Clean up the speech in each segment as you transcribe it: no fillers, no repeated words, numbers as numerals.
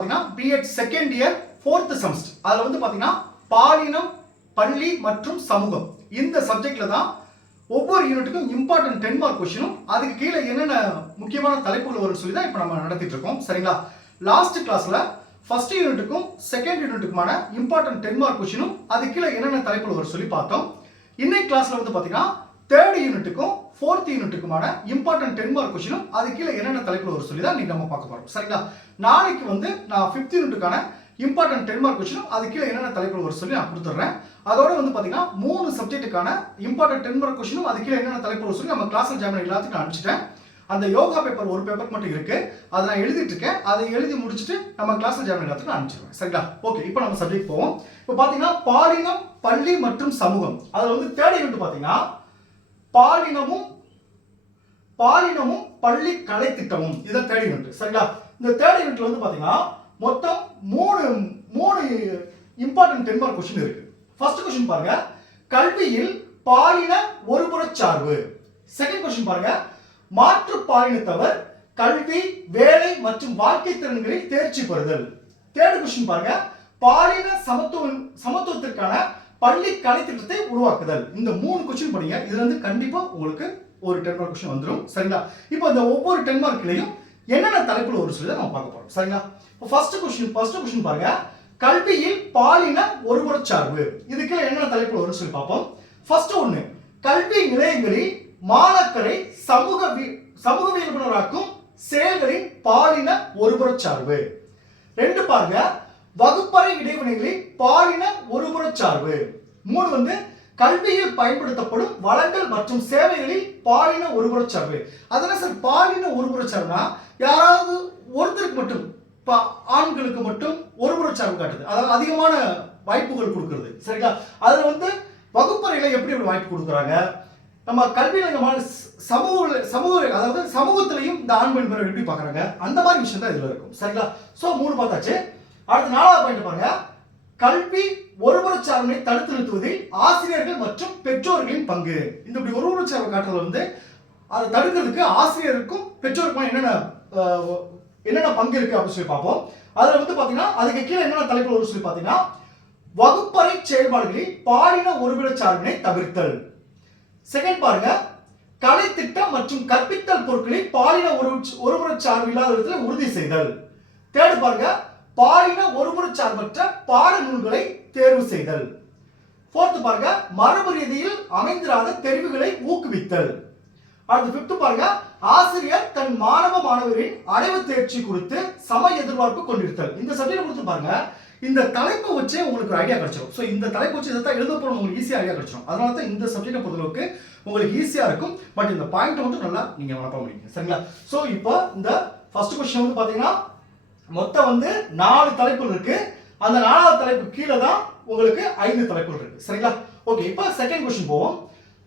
B.Ed second year 4th semester. அதில் வந்து பார்த்தீங்கன்னா பாலினம், பள்ளி மற்றும் சமூகம் இந்த சப்ஜெக்ட்ல தான் ஒவ்வொரு யூனிட்டுக்கும் இம்பார்ட்டன்ட் 10 மார்க் கொஸ்டினும் அதுக்கு கீழே என்னென்ன முக்கியமான தலைப்புகள் வரும்னு சொல்லி தான் இப்போ நம்ம நடத்திட்டு இருக்கோம். சரிங்களா? லாஸ்ட் கிளாஸ்ல ஃபர்ஸ்ட் யூனிட்டுக்கும் செகண்ட் யூனிட்டுக்குமான இம்பார்ட்டன்ட் 10 மார்க் கொஸ்டினும் அதுக்கு கீழே என்னென்ன தலைப்புகள் வரும் சொல்லி பார்த்தோம். இன்னைக்கு கிளாஸ்ல வந்து பார்த்தீங்கன்னா தேர்ட் யூனிட்டுக்கும் ஃபோர்த் யூனிட்டுக்குமான இம்பார்ட்டன்ட் 10 மார்க் கொஸ்டினும் அது கீழே என்னென்ன தலைப்புகள் வரும் சொல்லி தான் இன்னைக்கு நம்ம பார்க்க போறோம். சரிங்களா? நாளைக்கு வந்து நான் 5th யூனிட்டுக்கான இம்பார்ட்டன்ட் 10 மார்க் கொஸ்டினும் அது கீழே என்னென்ன தலைப்புகள் வரும் சொல்லி நான் கொடுத்துட்றேன். அதோட வந்து பார்த்தீங்கன்னா 3 சப்ஜெக்ட்டுக்கான இம்பார்ட்டன்ட் 10 மார்க் கொஸ்டினும் அது கீழே என்னென்ன தலைப்புகள் சொல்லி நம்ம கிளாஸ்ல ஜாயின் பண்ணி எல்லாத்துக்கும் நான் அனுப்பிச்சிட்டேன். அந்த யோகா பேப்பர் ஒரு பேப்பர் மட்டும் இருக்கு, அதை நான் எழுதிட்டு இருக்கேன். அதை எழுதி முடிச்சுட்டு நம்ம கிளாஸ்ல ஜாயின் பண்ணி எல்லாத்துக்கும் நான் அனுப்பிச்சிடுவேன். சரிங்களா? ஓகே, இப்போ நம்ம சப்ஜெக்ட் போவோம். இப்போ பார்த்தீங்கன்னா பாலினம், பள்ளி மற்றும் சமூகம். அதில் வந்து தேர்ட் யூனிட் பார்த்தீங்கன்னா பாலினமும் பள்ளி கலை திட்டமும் இதான் தேர்ட் யூனிட். சரிங்களா? இந்த தேர்ட் யூனிட்ல வந்து பாத்தீங்கன்னா மொத்தம் மூணு இம்பார்ட்டன்ட் 10 மார்க் கொஸ்டின் இருக்கு. ஃபர்ஸ்ட் கொஸ்டின் பாருங்க, கல்வியில் பாலின ஒருபுறச் சார்பு. செகண்ட் கொஸ்டின் பாருங்க, மாற்று பாலினத்தவர் கல்வி, வேலை மற்றும் வாழ்க்கை திறன்களில் தேர்ச்சி பெறுதல். தேர்ட் கொஸ்டின் பாருங்க, பாலின சமத்துவத்திற்கான பள்ளி கலை திட்டத்தை உருவாக்குதல். இந்த 3 கொஸ்டின் படிங்க. இதுல இருந்து கண்டிப்பா உங்களுக்கு ஒரு 10 மார்க் கொஸ்டின் வந்துரும். சரிங்களா? இப்போ இந்த ஒவ்வொரு 10 மார்க்லயும் என்னென்ன தலைப்புல ஒரு சொல்லி நம்ம பார்க்க போறோம். சரிங்களா? ஃபர்ஸ்ட் கொஸ்டின் பாருங்க, கல்வியில் பாலின ஒருபுறச் சார்பு. இதுக்கு என்னென்ன தலைப்புல வரும் சொல்லி பார்ப்போம். ஃபர்ஸ்ட் ஒன்னு, கல்வி நிலையங்களில் மாணாக்கரை சமூக விழிப்புணர்வாக்கும் செயல்களின் பாலின ஒருபுறச் சார்பு. 2 பாருங்க, வகுப்பறை இடைவெளிகளில் பாலின ஒருபுறச் சார்பு. 3 வந்து கல்வியில் பயன்படுத்தப்படும் வளங்கள் மற்றும் சேவைகளில் பாலின ஒருபுறச் சார்பு. அதனால சார் பாலின ஒருபுறச் சார்புனா யாராவது ஒருத்தருக்கு மட்டும், ஆண்களுக்கு மட்டும் ஒருபுறச் சார்பு காட்டுது, அதாவது அதிகமான வாய்ப்புகள் கொடுக்கிறது. சரிங்களா? அதுல வந்து வகுப்பறையில எப்படி வாய்ப்பு கொடுக்குறாங்க, நம்ம கல்வியில சமூக அதாவது சமூகத்திலையும் இந்த ஆண் பெண் பேரை எப்படி பார்க்கறாங்க, அந்த மாதிரி விஷயம் தான் இதுல இருக்கும். சரிங்களா? சோ 3 பார்த்தாச்சு. அடுத்து 4வது பாயிண்ட் பாருங்க, கல்வி ஒருபுறச் சார்பை தடுத்து நிறுத்துவதில் ஆசிரியர்கள் மற்றும் பெற்றோர்களின் பங்கு. இந்த இப்படி ஒருபுறச் சார்பை காட்டுறது வந்து அதை தடுக்கிறதுக்கு ஆசிரியருக்கும் பெற்றோருக்கும் என்னென்ன பங்கு இருக்கு அப்படின்னு சொல்லி பார்ப்போம். அதுல வந்து பாத்தீங்கன்னா அதுக்கு கீழே என்னென்ன தலைப்புகள் வரும் சொல்லி பாத்தீங்கன்னா, வகுப்பறை செயல்பாடுகளில் பாலின ஒருபுறச் சார்பினை தவிர்த்தல். செகண்ட் பாருங்க, கலை திட்டம் மற்றும் கற்பித்தல் பொருட்களில் பாலின ஒருபுறச் சார்பு இல்லாத விதத்தில் உறுதி செய்தல். தேர்ட் பாருங்க, பாலின ஒருபுறச் சார்பற்ற பாட நூல்களை தேர்வு செய்தல். ஃபோர்த் பாருங்க, மரபு ரீதியில் அமைந்திராத தெரிவுகளை ஊக்குவித்தல். அடுத்து 5th பாருங்க, ஆசிரியர் தன் மாணவரின் அடைவு தேர்ச்சி குறித்து சம எதிர்பார்ப்பு கொண்டிருத்தல். இந்த சப்ஜெக்ட் கொடுத்து பாருங்க, இந்த தலைப்பை வச்சே உங்களுக்கு ஐடியா கிடைச்சிடும். ஸோ இந்த தலைப்பை வச்சு இதை தான் எழுத போகிறோம், உங்களுக்கு ஈஸியாக ஐடியா கிடைச்சிடும். அதனால தான் இந்த சப்ஜெக்டை பொறுத்தளவுக்கு உங்களுக்கு ஈஸியாக இருக்கும். பட் இந்த பாயிண்ட் மட்டும் நல்லா நீங்க மனப்பாடம் பண்ணிக்கங்க. சரிங்களா? ஸோ இப்போ இந்த ஃபர்ஸ்ட் கொஸ்டின் வந்து பார்த்தீங்கன்னா மொத்தம் வந்து 4 தலைப்புகள் இருக்கு. அந்த 4வது தலைப்பு கீழே தான் உங்களுக்கு 5 தலைப்புகள் இருக்கு. சரிங்களா? ஓகே, இப்போ செகண்ட் கொஸ்டின் போவோம்.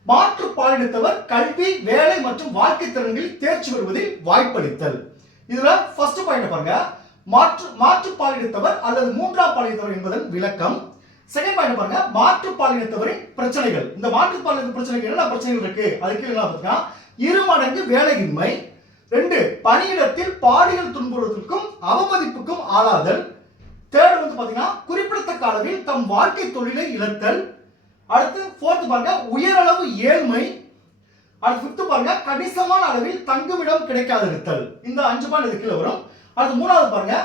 மாற்று பாலினத்தவர் கல்வி, வேலை மற்றும் வாழ்க்கை திறன்களில் தேர்ச்சி பெறுவதில் வாய்ப்பளித்தல். இதுல ஃபர்ஸ்ட் பாயிண்ட் பாருங்க, மாற்று பாலினத்தவர் அல்லது 3ஆம் பாலினத்தவர் என்பதன் விளக்கம். செகண்ட் பாயிண்ட் பாருங்க, மாற்று பாலினத்தவரின் பிரச்சனைகள். இந்த மாற்று பாலின பிரச்சனைகள் என்னென்ன பிரச்சனைகள் இருக்கு அதுக்கு என்ன பார்த்தீங்கன்னா, 2 மடங்கு வேலையின்மை, 2 பணியிடத்தில் பாலியல் துன்புறுத்தலுக்கும் அவமதிப்புக்கும் ஆளாதல். தேர்ட் வந்து பாத்தீங்கன்னா, குறிப்பிடத்தக்க அளவில் தம் வாழ்க்கை தொழிலை இழத்தல். அடுத்து 4th பாருங்க, உயரளவு ஏழ்மை. அடுத்து 5th பாருங்க, கணிசமான அளவில் தங்குமிடம் கிடைக்காது இருத்தல். இந்த 5 பாயிண்ட் இதுக்குள்ள வரும். அடுத்து 3வது பாருங்க,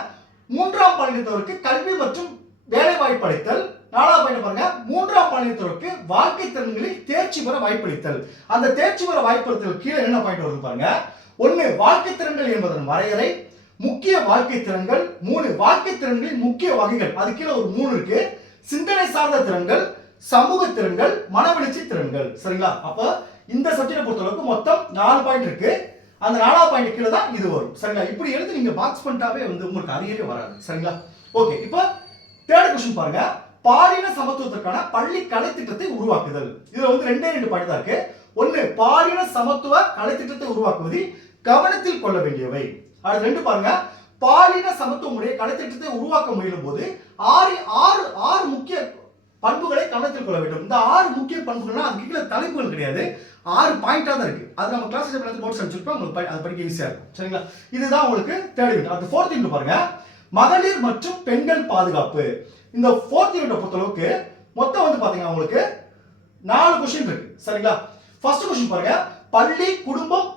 3ஆம் பாலினத்தவருக்கு கல்வி மற்றும் வேலை வாய்ப்பு அளித்தல். 4வது பாயிண்ட் பாருங்க, 3ஆம் பாலினத்தவருக்கு வாழ்க்கை திறன்களில் தேர்ச்சி பெற வாய்ப்பளித்தல். அந்த தேர்ச்சி பெற வாய்ப்பளித்தல் கீழே என்ன பாயிண்ட் வருது பாருங்க. 1 வாழ்க்கை திறன்கள் என்பதன் வரையறை, முக்கிய வாழ்க்கை திறன்கள். 3 வாழ்க்கை திறன்களின் முக்கிய வகைகள், அது கீழே ஒரு 3 இருக்கு. சிந்தனை சார்ந்த திறன்கள், சமூக திறன்கள், மனவளர்ச்சி திறன்கள். சரிங்களா? அப்ப இந்த சப்ஜெக்டை பொறுத்தளவுக்கு மொத்தம் 4 பாயிண்ட் இருக்கு. அந்த 4வது பாயிண்ட் கீழே தான் இது வரும். சரிங்களா? இப்படி எடுத்து நீங்க பாக்ஸ் பண்ணிட்டாவே வந்து உங்களுக்கு அரியரே வராது. சரிங்களா? ஓகே, இப்போ தேர்ட் கொஸ்டின் பாருங்க, பாலின சமத்துவத்திற்கான பள்ளி கலை திட்டத்தை உருவாக்குதல். இதுல வந்து 2 பாயிண்ட் தான் இருக்கு. 1 பாலின சமத்துவ கலை திட்டத்தை உருவாக்குவதில் கவனத்தில் கொள்ள வேண்டியவை. அது 2 பாருங்க, பாலின சமத்துவ முறையை கலை திட்டத்தை உருவாக்க முயலும் போது 6 முக்கிய பண்புகளை கவனத்தில் கொள்ள வேண்டும். இந்த 6 முக்கிய பண்புகள்னா அதுக்கு கீழே தலைப்புகள் கிடையாது, 6 பாயிண்டா தான் இருக்கு. அது நம்ம கிளாஸ் நோட்ஸ் அனுப்பிச்சிருப்போம், உங்களுக்கு அது படிக்க ஈஸியா இருக்கும். சரிங்களா? இதுதான் உங்களுக்கு தேர்ட் யூனிட். அது 4th யூனிட் பாருங்க, மகளிர் மற்றும் பெண்கள் பாதுகாப்பு. இந்த 4th யூனிட்டை பொறுத்தளவுக்கு மொத்தம் வந்து பாத்தீங்கன்னா உங்களுக்கு 4 கொஸ்டின் இருக்கு. சரிங்களா? ஃபர்ஸ்ட் கொஸ்டின் பாருங்க, பள்ளி குடும்பம்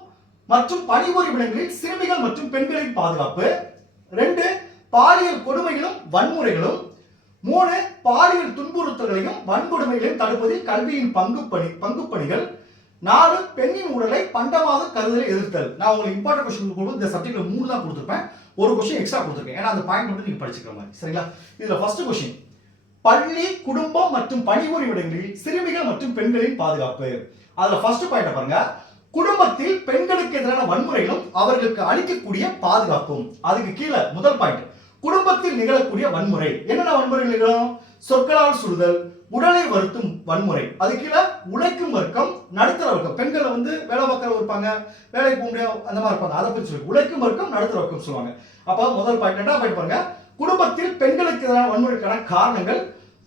மற்றும் பணிபுரியும் இடங்களில் சிறுமிகள் மற்றும் பெண்களின் பாதுகாப்பு. 2 பாலியல் கொடுமைகளும் வன்முறைகளும். 3 பாலியல் துன்புறுத்தல்களையும் வன்கொடுமைகளையும் தடுப்பதில் கல்வியின் பங்கு பணிகள். 4 பெண்ணின் உடலை பண்டமாக கருதலை எதிர்த்தல். நான் உங்களுக்கு இம்பார்ட்டன்ட் கொஸ்டின் கொடுக்கும்போது இந்த சப்ஜெக்ட்ல 3 தான் கொடுத்துருப்பேன், ஒரு கொஸ்டின் எக்ஸ்ட்ரா கொடுத்துருக்கேன், ஏன்னா அந்த பாயிண்ட் மட்டும் நீங்க படிச்சுக்கிற மாதிரி. சரிங்களா? இதுல ஃபர்ஸ்ட் கொஸ்டின், பள்ளி குடும்பம் மற்றும் பணிபுரியும் இடங்களில் சிறுமிகள் மற்றும் பெண்களின் பாதுகாப்பு. அதுல ஃபர்ஸ்ட் பாயிண்ட் பாருங்க, குடும்பத்தில் பெண்களுக்கு எதிரான வன்முறைகளும் அவர்களுக்கு அளிக்கக்கூடிய பாதுகாப்பும். அதுக்கு கீழே முதல் பாயிண்ட், குடும்பத்தில் நிகழக்கூடிய வன்முறை. என்னென்ன வன்முறை நிகழும்? சொற்களால் சுடுதல், உடலை வருத்தும் வன்முறை. அது கீழே உழைக்கும் வர்க்கம், நடுத்தர வர்க்கம். பெண்களை வந்து வேலை பார்க்கற இருப்பாங்க, வேலைக்கு போக முடியாது, அந்த மாதிரி இருப்பாங்க. அதை பற்றி சொல்லி உழைக்கும் வர்க்கம், நடுத்தர வர்க்கம் சொல்லுவாங்க. அப்போ முதல் பாயிண்ட். ரெண்டாவது பாயிண்ட் பாருங்க, குடும்பத்தில் பெண்களுக்கு எதிரான வன்முறைக்கான காரணங்கள்.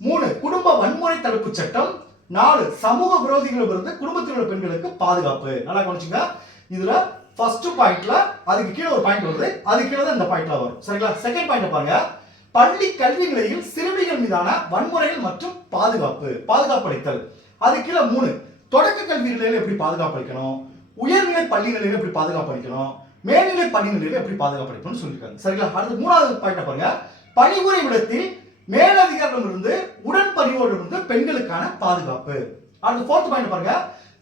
3 குடும்ப வன்முறை தடுப்பு சட்டம். 4 சமூக விரோதிகளிலிருந்து குடும்பத்தில் உள்ள பெண்களுக்கு பாதுகாப்பு. நல்லா கவனிச்சுங்க. இதுல ஃபர்ஸ்ட் பாயிண்ட்ல அதுக்கு கீழே ஒரு பாயிண்ட் வருது, அதுக்கு கீழே தான் இந்த பாயிண்ட்ல வரும். சரிங்களா? செகண்ட் பாயிண்ட் பாருங்க, பள்ளி கல்வி நிலையில் சிறுமிகள் மீதான வன்முறைகள் மற்றும் பாதுகாப்பு அளித்தல். அதுக்கு கீழே 3 தொடக்க கல்வி நிலையில எப்படி பாதுகாப்பு அளிக்கணும், உயர்நிலை பள்ளி நிலையில எப்படி பாதுகாப்பு அளிக்கணும், மேல்நிலை பள்ளி நிலையில எப்படி பாதுகாப்பு அளிக்கணும்னு சொல்லியிருக்காங்க. சரிங்களா? அடுத்து 3வது பாயிண்ட் பாருங்க, பணிபுரியும் இடத்தில் மேலதிகாரிடமிருந்து உடன் பணியோரிடமிருந்து பெண்களுக்கான பாதுகாப்பு. அடுத்து 4th பாயிண்ட் பாருங்க,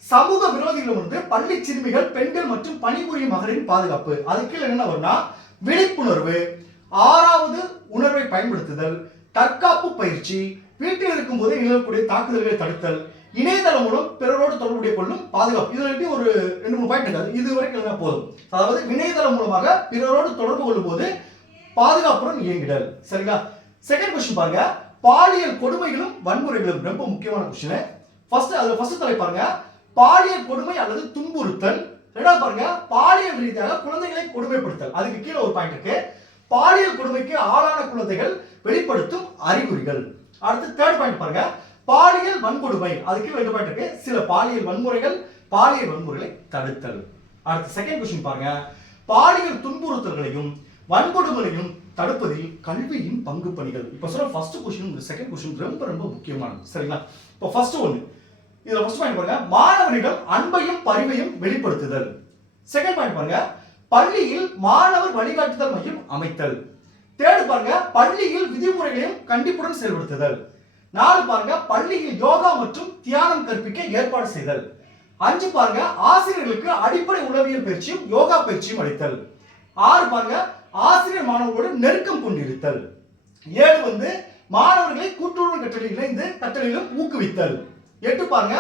சமூக விரோதிகளிடமிருந்து பள்ளி சிறுமிகள், பெண்கள் மற்றும் பணிபுரியும் மகளிரின் பாதுகாப்பு. அதுக்கு என்ன வரும்னா, விழிப்புணர்வு, 6வது உணர்வை பயன்படுத்துதல், தற்காப்பு பயிற்சி, வீட்டில் இருக்கும் போதே நிகழக்கூடிய தாக்குதல்களை தடுத்தல், இணையதளம் மூலம் பிறரோடு தொடர்புடைய கொள்ளும் பாதுகாப்பு. இதுல ஒரு 2-3 பாயிண்ட் இருக்காது, இது வரைக்கும் போதும். அதாவது இணையதளம் மூலமாக பிறரோடு தொடர்பு கொள்ளும் போது பாதுகாப்புடன் இயங்கிடல். சரிங்களா? செகண்ட் கொஸ்டின் பாருங்க, பாலியல் கொடுமைகளும் வன்முறைகளும். ரொம்ப முக்கியமான கொஸ்டின். ஃபர்ஸ்ட் தலை பாருங்க, பாலியல் கொடுமை அல்லது துன்புறுத்தல். ரெண்டாவது பாருங்க, பாலியல் ரீதியாக குழந்தைகளை கொடுமைப்படுத்தல். அதுக்கு கீழே ஒரு பாயிண்ட் இருக்கு, பாலியல் கொடுமைக்கு ஆளான குழந்தைகள் வெளிப்படுத்தும் அறிகுறிகள். அடுத்து தேர்ட் பாயிண்ட் பாருங்க, பாலியல் வன்கொடுமை. அதுக்கு கீழே 2 பாயிண்ட் இருக்கு, சில பாலியல் வன்முறைகளை தடுத்தல். அடுத்து செகண்ட் கொஸ்டின் பாருங்க, பாலியல் துன்புறுத்தல்களையும் வன்கொடுமைகளையும் தடுப்பதில் கல்வியின் பங்கு பணிகள். இப்ப சொல்ற ஃபர்ஸ்ட் கொஸ்டின் செகண்ட் கொஸ்டின் ரொம்ப ரொம்ப முக்கியமானது. சரிங்களா? இப்போ ஃபர்ஸ்ட் ஒன்னு, இதுல ஃபர்ஸ்ட் பாயிண்ட் பாருங்க, மாணவனிடம் அன்பையும் பரிவையும் வெளிப்படுத்துதல். செகண்ட் பாயிண்ட் பாருங்க, பள்ளியில் மாணவர் வழிகாட்டுதல் மையம் அமைத்தல். தேர்ட் பாருங்க, பள்ளியில் விதிமுறைகளையும் கண்டிப்புடன் செயல்படுத்துதல். 4 பாருங்க, பள்ளியில் யோகா மற்றும் தியானம் கற்பிக்க ஏற்பாடு செய்தல். 5 பாருங்க, ஆசிரியர்களுக்கு அடிப்படை உளவியல் பயிற்சியும் யோகா பயிற்சியும் அளித்தல். 6 பாருங்க, ஆசிரியர் மாணவர்களோடு நெருக்கம் கொண்டிருத்தல். 7 மாணவர்களை கூட்டுறவு கற்றலிலும் ஊக்குவித்தல். 8 பாருங்க,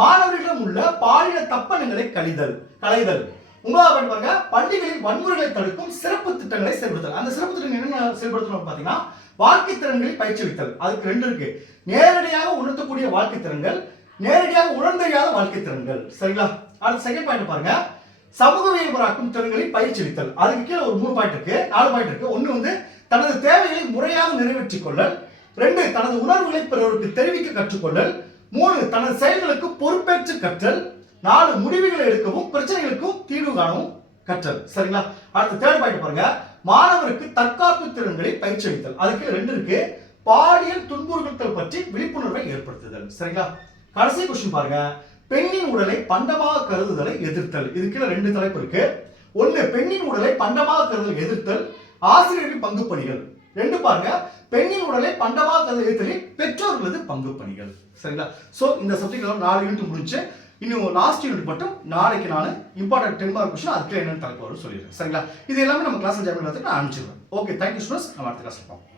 மாணவர்களிடம் உள்ள பாலின தப்பெண்ணங்களை களைதல். 9வது பாருங்க, பள்ளிகளில் வன்முறைகளை தடுக்கும் சிறப்பு திட்டங்களை செயல்படுத்தல். அந்த சிறப்பு திட்டங்கள் என்ன செயல்படுத்தணும் பாத்தீங்கன்னா, வாழ்க்கை திறன்களை பயிற்சிவித்தல். அதுக்கு 2 இருக்கு, நேரடியாக உணர்த்தக்கூடிய வாழ்க்கை திறன்கள், நேரடியாக உணர்ந்தறியாத வாழ்க்கை திறன்கள். சரிங்களா? அடுத்து செகண்ட் பாயிண்ட் பாருங்க, சமூகவியல்பராக்கும் திறன்களை பயிற்சிவித்தல். அதுக்கு கீழே ஒரு 3 பாயிண்ட் இருக்கு, 4 பாயிண்ட் இருக்கு. 1 தனது தேவைகளை முறையாக நிறைவேற்றிக் கொள்ளல். 2 தனது உணர்வுகளை பிறருக்கு தெரிவிக்க கற்றுக்கொள்ளல். 3 தனது செயல்களுக்கு பொறுப்பேற்று கற்றல். 4 முடிவுகளை எடுக்கவும் பிரச்சனைகளுக்கும் தீர்வு காணவும் கற்றல். சரிங்களா? அடுத்து தேர்ட் பாயிண்ட் பாருங்க, மாணவருக்கு தற்காப்பு திறன்களை பயிற்சி அளித்தல். அதுக்கு 2 இருக்கு, பாலியல் துன்புறுத்தல் பற்றி விழிப்புணர்வை ஏற்படுத்துதல். சரிங்களா? கடைசி கொஸ்டின் பாருங்க, பெண்ணின் உடலை பண்டமாக கருதுதலை எதிர்த்தல். இதுக்கு 2 தலைப்பு இருக்கு. 1 பெண்ணின் உடலை பண்டமாக கருதல் எதிர்த்தல், ஆசிரியரின் பங்கு பணிகள். 2 பாருங்க, பெண்ணின் உடலை பண்டமாக கருதல் எதிர்த்தலில் பெற்றோர்களது பங்கு பணிகள். சரிங்களா? சோ இந்த சப்ஜெக்ட் 4 யூனிட் முடிஞ்சு, இன்னும் லாஸ்ட் யூனிட் மட்டும் நாளைக்கு நான் இம்பார்ட்டன்ட் 10 மார்க் கொஸ்டின் அதுக்கு என்னன்னு தலைப்பு வரும் சொல்லிடுறேன். சரிங்களா? இது எல்லாமே நம்ம கிளாஸ்ல ஜாயின் பண்ணுறதுக்கு நான் அனுப்பிச்சிடுவேன். Okay, thank you students. நம்ம அடுத்த கிளாஸ்ல பார்ப்போம்.